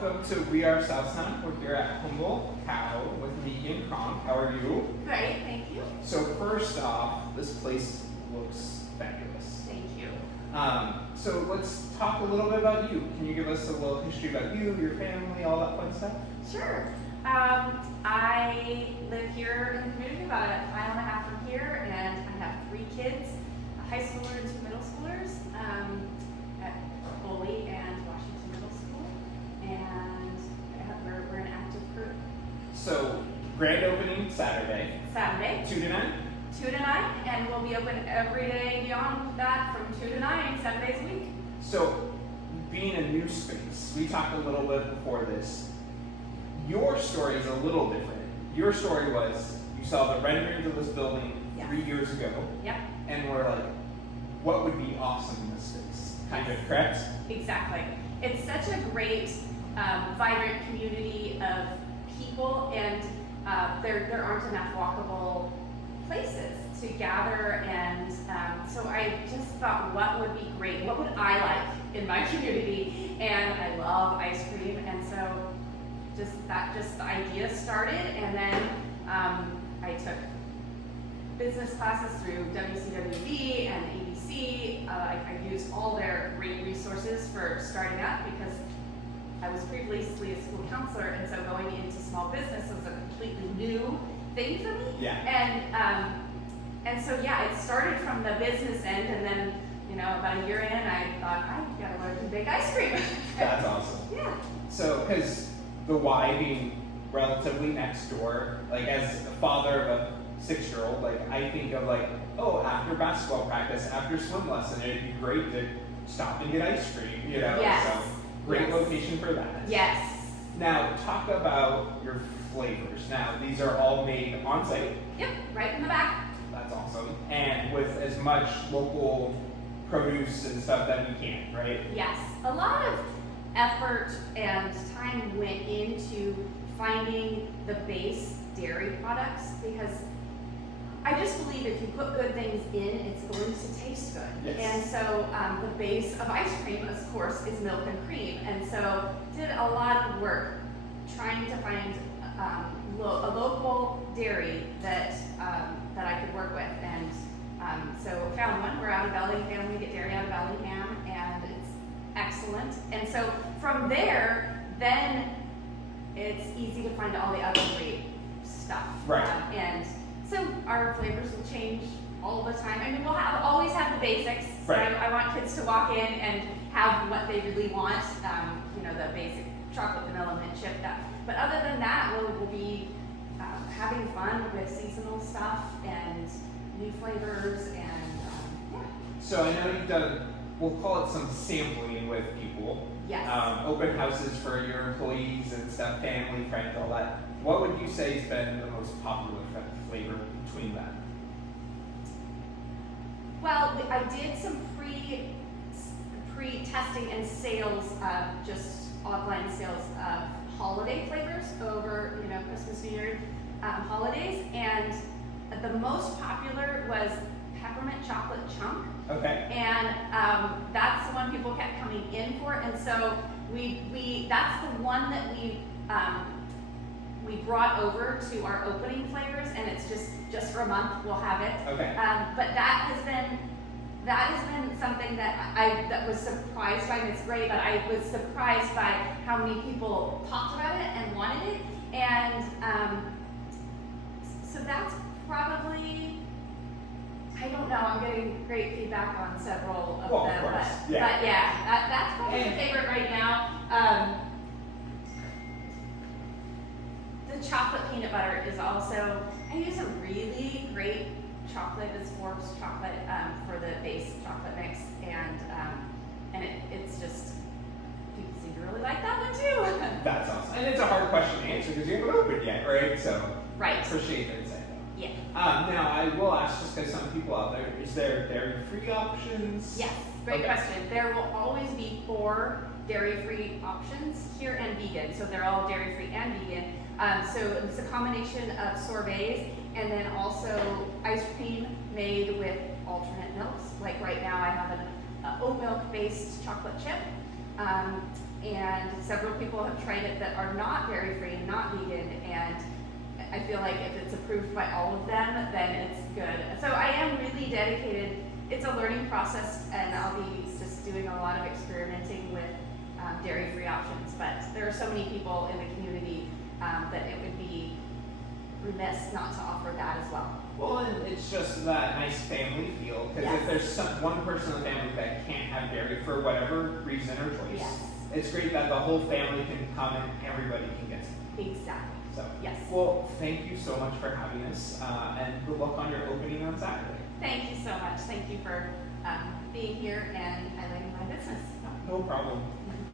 welcome to We Are Southtown. We're here at Humble Cow with Megan Kronk. How are you? Great, thank you. So first off, this place looks fabulous. Thank you. So let's talk a little bit about you. Can you give us a little history about you, your family, all that fun stuff? Sure. I live here in the community, about a mile and a half from here, and I have 3 kids, a high schooler and 2 middle schoolers, at Foley and Washington Middle School, and we're an active group. So grand opening Saturday. 2 to 9? 2 to 9, and we'll be open every day beyond that from 2 to 9, 7 days a week. So being a new space, we talked a little bit before this. Your story is a little different. Your story was you saw the renderings of this building 3 years ago. Yep. And we're like, what would be awesome in this space? Kind of, correct? Exactly. It's such a great, vibrant community of people, and there aren't enough walkable places to gather, and so I just thought, what would be great? What would I like in my community? And I love ice cream, and so the idea started, and then I took business classes through WCWB and ABC. I used all their great resources for starting up because I was previously a school counselor, and so going into small business was a completely new thing for me. Yeah. And so yeah, it started from the business end, and then about a year in, I thought I gotta learn to bake ice cream. That's awesome. Yeah. So, because the Y being relatively next door, like as a father of a 6-year-old, like I think of like, oh, after basketball practice, after swim lesson, it'd be great to stop and get ice cream, Yes. So great Yes. location for that. Yes. Now, talk about your flavors. Now, these are all made on site. Yep, right in the back. That's awesome. And with as much local produce and stuff that we can, right? Yes. A lot of effort and time went into finding the base dairy products, because I just believe if you put good things in, it's going to taste good. Yes. And so the base of ice cream, of course, is milk and cream. And so did a lot of work trying to find a local dairy that I could work with. And so found one. We're out of Bellingham. We get dairy out of Bellingham, and it's excellent. And so from there, then it's easy to find all the other great stuff. Right. And so our flavors will change all the time. I mean, we'll always have the basics. Right. I want kids to walk in and have what they really want. The basic chocolate, vanilla, mint chip. But other than that, we'll be having fun with seasonal stuff and new flavors, and yeah. So I know you've done, we'll call it some sampling with people. Yes. Open houses for your employees and stuff, family, friends, all that. What would you say has been the most popular flavor between them? Well, I did some pre-testing and sales, just online sales of holiday flavors over, Christmas, New Year holidays, and the most popular was peppermint chocolate chunk. Okay. And that's the one people kept coming in for, and so that's the one that we brought over to our opening flavors, and it's just for a month we'll have it. Okay. But that has been something that was surprised by, and it's great, but I was surprised by how many people talked about it and wanted it, and so that's probably, I don't know, I'm getting great feedback on several of them, of course. but yeah, that's probably the favorite right now. The chocolate peanut butter is also, I use a really great chocolate, it's Forbes chocolate for the base chocolate mix, and it's just, people seem to really like that one too. That's awesome. And it's a hard question to answer because you haven't opened yet, right? So right. Appreciate the insight though. Yeah. Now I will ask, just because some people out there, is there dairy-free options? Yes, great question. There will always be 4 dairy-free options here, and vegan, so they're all dairy-free and vegan. So it's a combination of sorbets, and then also ice cream made with alternate milks. Like right now I have an oat milk based chocolate chip. and several people have tried it that are not dairy-free and not vegan, and I feel like if it's approved by all of them, then it's good. So I am really dedicated. It's a learning process, and I'll be just doing a lot of experimenting with dairy-free options, but there are so many people in the community that it would be remiss not to offer that as well. Well, and it's just that nice family feel, because Yes. if there's one person in the family that can't have dairy for whatever reason or choice, Yes. it's great that the whole family can come and everybody can get some. Exactly. So, Yes. well, thank you so much for having us, and good luck on your opening on Saturday. Thank you so much. Thank you for being here and highlighting my business. No problem.